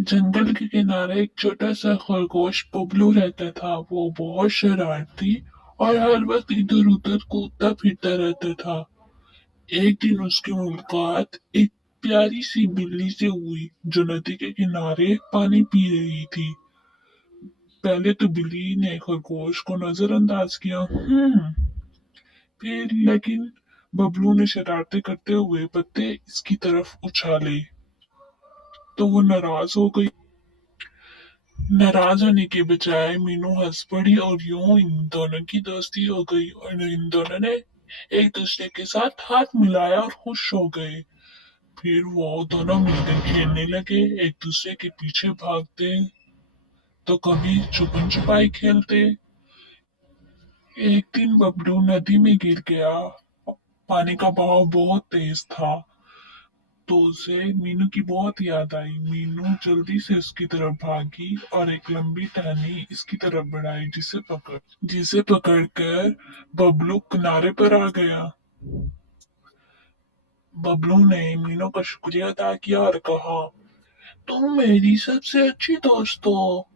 जंगल के किनारे एक छोटा सा खरगोश बबलू रहता था। वो बहुत शरारती और हर वक्त इधर उधर कूदता फिरता रहता था। एक दिन उसकी मुलाकात एक प्यारी सी बिल्ली से हुई जो नदी के किनारे पानी पी रही थी। पहले तो बिल्ली ने खरगोश को नजरअंदाज किया। फिर लेकिन बबलू ने शरारतें करते हुए पत्ते इसकी तरफ उछाले तो वो नाराज हो गई। नाराज होने के बजाय मीनू हंस पड़ी और यूं इन दोनों की दोस्ती हो गई और इन दोनों ने एक दूसरे के साथ हाथ मिलाया और खुश हो गए। फिर वो दोनों मिलकर खेलने लगे, एक दूसरे के पीछे भागते तो कभी छुपन छुपाई खेलते। एक दिन बबलू नदी में गिर गया। पानी का बहाव बहुत तेज था तो उसे मीनू की बहुत याद आई। मीनू जल्दी से उसकी तरफ भागी और एक लंबी टहनी इसकी तरफ बढ़ाई जिसे पकड़कर बबलू किनारे पर आ गया। बबलू ने मीनू का शुक्रिया अदा किया और कहा, तुम मेरी सबसे अच्छी दोस्त हो।